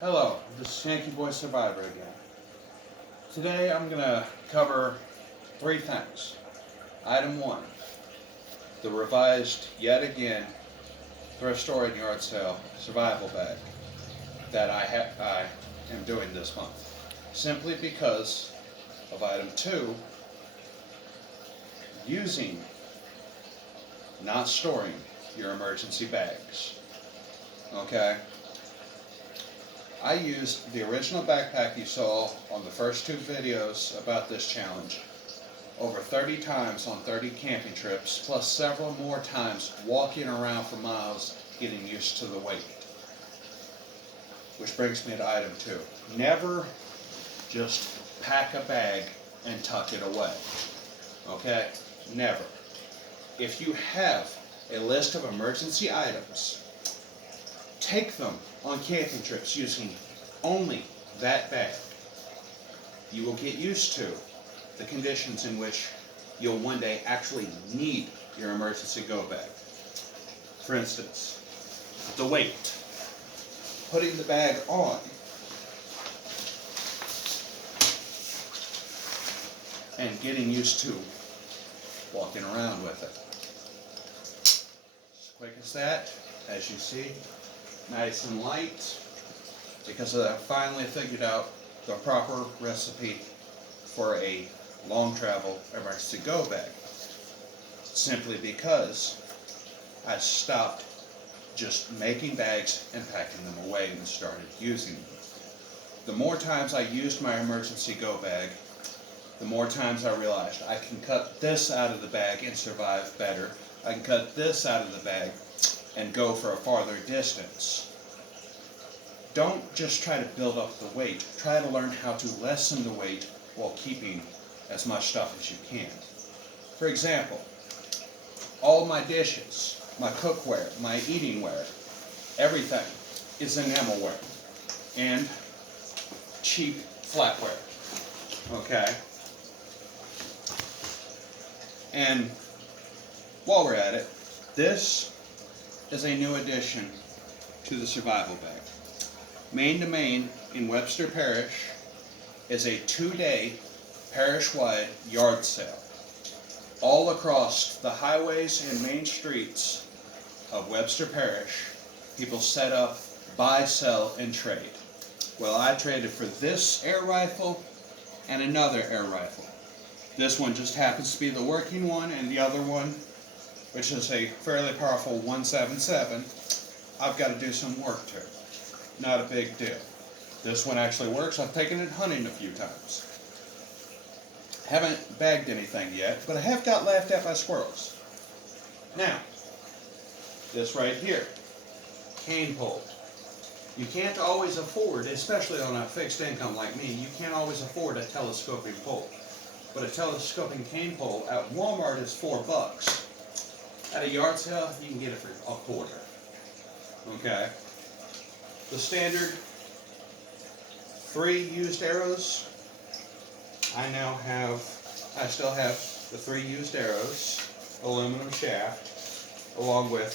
Hello, this is Yankee Boy Survivor again. Today I'm going to cover three things. Item 1, the revised, yet again, thrift store and yard sale survival bag that I am doing this month. Simply because of item 2, using, not storing, your emergency bags. Okay? I used the original backpack you saw on the first two videos about this challenge over 30 times on 30 camping trips, plus several more times walking around for miles getting used to the weight. Which brings me to item 2. Never just pack a bag and tuck it away. Okay? Never. If you have a list of emergency items, take them on camping trips using only that bag. You will get used to the conditions in which you'll one day actually need your emergency go bag. For instance, the weight. Putting the bag on and getting used to walking around with it. As quick as that, as you see, nice and light, because I finally figured out the proper recipe for a long travel emergency go bag. Simply because I stopped just making bags and packing them away and started using them. The more times I used my emergency go bag, the more times I realized I can cut this out of the bag and survive better. I can cut this out of the bag and go for a farther distance. Don't just try to build up the weight. Try to learn how to lessen the weight while keeping as much stuff as you can. For example, all my dishes, my cookware, my eating ware, everything is enamelware and cheap flatware. Okay? And while we're at it, this is a new addition to the survival bag. Main to Main in Webster Parish is a 2-day parish-wide yard sale. All across the highways and main streets of Webster Parish, people set up, buy, sell, and trade. Well, I traded for this air rifle and another air rifle. This one just happens to be the working one, and the other one, which is a fairly powerful 177, I've got to do some work to. Not a big deal. This one actually works. I've taken it hunting a few times. Haven't bagged anything yet, but I have got laughed at by squirrels. Now, this right here, cane pole. You can't always afford, especially on a fixed income like me, you can't always afford a telescoping pole. But a telescoping cane pole at Walmart is $4. At a yard sale, you can get it for a quarter. Okay? The standard 3 used arrows, I still have the 3 used arrows, aluminum shaft, along with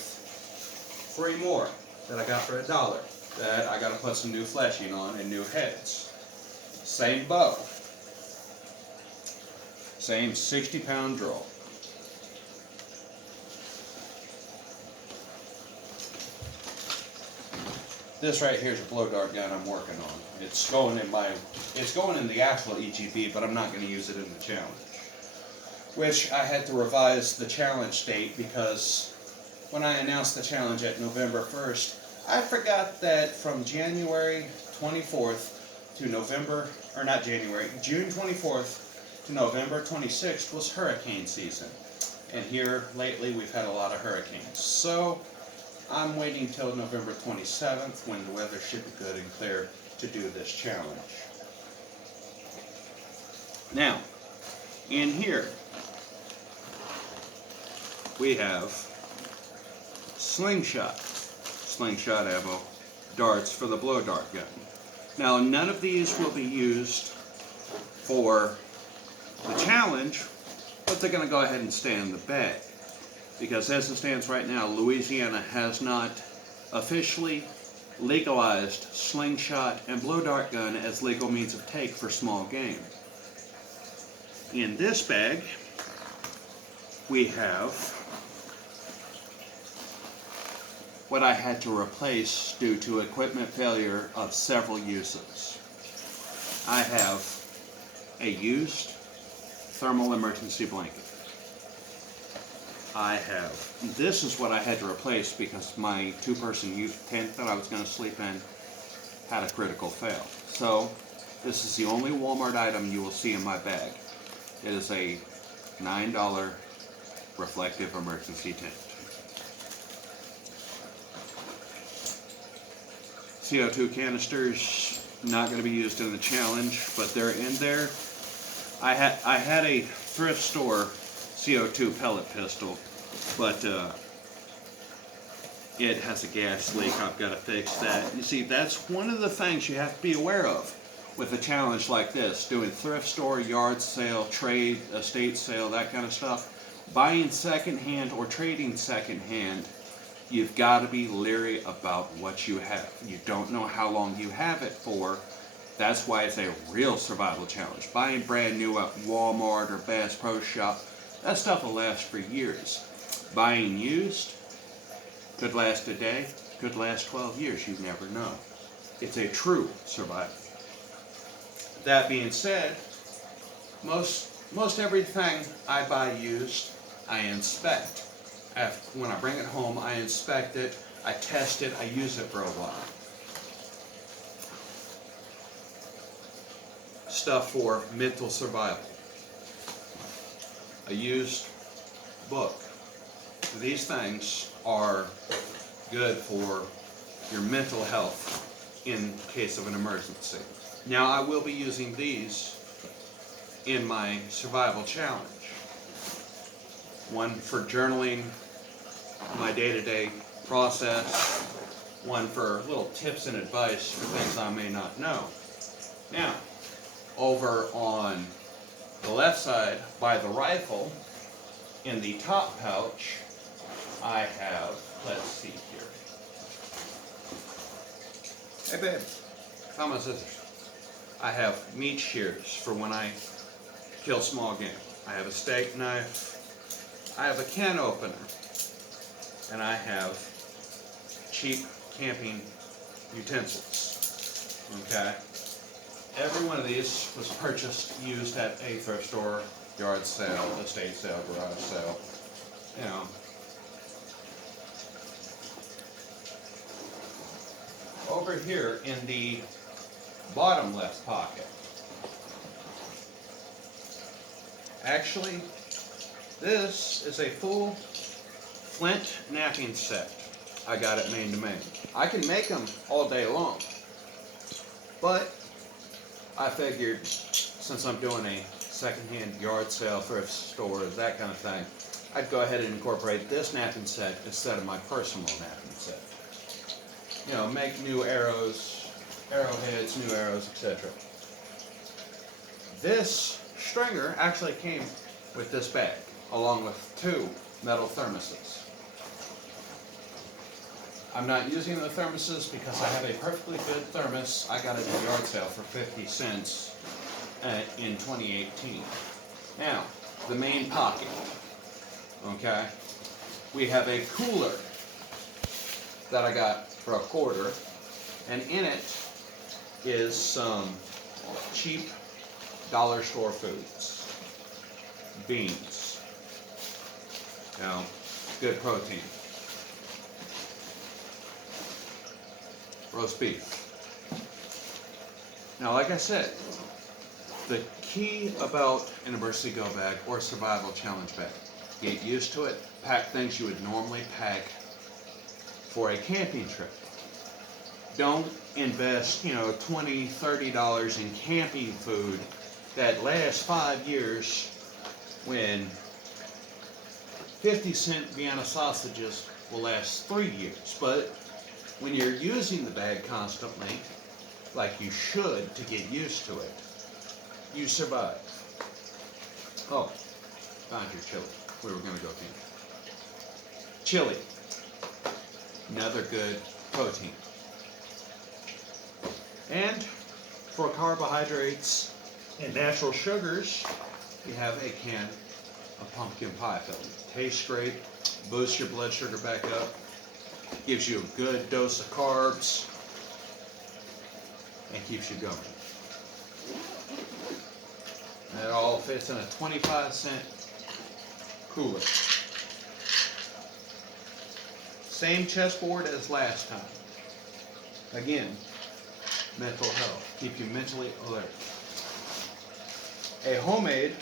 3 more that I got for $1 that I got to put some new fleshing on and new heads. Same bow. Same 60-pound draw. This right here is a blow dart gun I'm working on. It's going in the actual EGB, but I'm not going to use it in the challenge. Which I had to revise the challenge date because when I announced the challenge at November 1st, I forgot that from January 24th to June 24th to November 26th was hurricane season. And here lately we've had a lot of hurricanes. So I'm waiting till November 27th when the weather should be good and clear to do this challenge. Now, in here we have slingshot ammo, darts for the blow dart gun. Now, none of these will be used for the challenge, but they're going to go ahead and stay in the bag. Because as it stands right now, Louisiana has not officially legalized slingshot and blow dart gun as legal means of take for small game. In this bag, we have what I had to replace due to equipment failure of several uses. I have a used thermal emergency blanket. This is what I had to replace because my two-person youth tent that I was going to sleep in had a critical fail. So this is the only Walmart item you will see in my bag. It is a $9 reflective emergency tent. CO2 canisters, not going to be used in the challenge, but they're in there. I had a thrift store CO2 pellet pistol, but it has a gas leak. I've got to fix that. You see, that's one of the things you have to be aware of with a challenge like this, doing thrift store, yard sale, trade, estate sale, that kind of stuff. Buying secondhand or trading secondhand, you've got to be leery about what you have. You don't know how long you have it for. That's why it's a real survival challenge. Buying brand new at Walmart or Bass Pro Shop, that stuff will last for years. Buying used could last a day, could last 12 years, you never know. It's a true survival. That being said, most everything I buy used, I inspect. When I bring it home, I inspect it, I test it, I use it for a while. Stuff for mental survival. A used book. These things are good for your mental health in case of an emergency. Now I will be using these in my survival challenge. One for journaling my day-to-day process, one for little tips and advice for things I may not know. Now, over on the left side by the rifle, in the top pouch, I have, let's see here. Hey babe, found my scissors. I have meat shears for when I kill small game. I have a steak knife. I have a can opener. And I have cheap camping utensils. Okay? Every one of these was purchased, used at a thrift store, yard sale, estate sale, garage sale. You know. Over here in the bottom left pocket. Actually, this is a full flint napping set. I got it Main to Main. I can make them all day long, but I figured since I'm doing a secondhand yard sale, thrift store, that kind of thing, I'd go ahead and incorporate this napping set instead of my personal napping set. You know, make new arrows, arrowheads, new arrows, etc. This stringer actually came with this bag, along with 2 metal thermoses. I'm not using the thermoses because I have a perfectly good thermos. I got it at a yard sale for 50 cents in 2018. Now, the main pocket. Okay? We have a cooler that I got for $1, and in it is some cheap dollar store foods. Beans. You know, good protein. Roast beef. Now, like I said, the key about an emergency go bag or survival challenge bag, get used to it, pack things you would normally pack for a camping trip. Don't invest, $20, $30 in camping food that lasts 5 years when 50-cent Vienna sausages will last 3 years. But when you're using the bag constantly, like you should to get used to it, you survive. Oh, found your chili. We were going to go camping. Chili. Another good protein. And for carbohydrates and natural sugars, you have a can of pumpkin pie filling. Tastes great, boosts your blood sugar back up, gives you a good dose of carbs, and keeps you going. And it all fits in a 25-cent cooler. Same chessboard as last time. Again, mental health. Keep you mentally alert. A homemade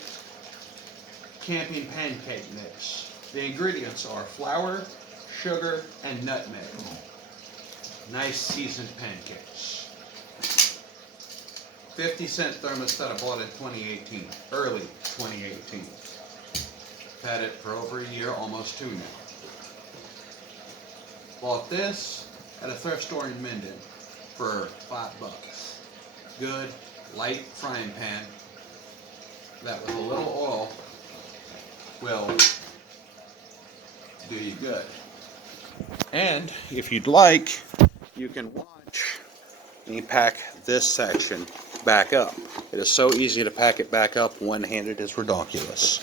camping pancake mix. The ingredients are flour, sugar, and nutmeg. Nice seasoned pancakes. 50-cent thermostat I bought in 2018, early 2018. Had it for over a year, almost 2 now. Bought this at a thrift store in Minden for $5. Good, light frying pan that with a little oil will do you good. And if you'd like, you can watch me pack this section back up. It is so easy to pack it back up, one-handed is ridiculous.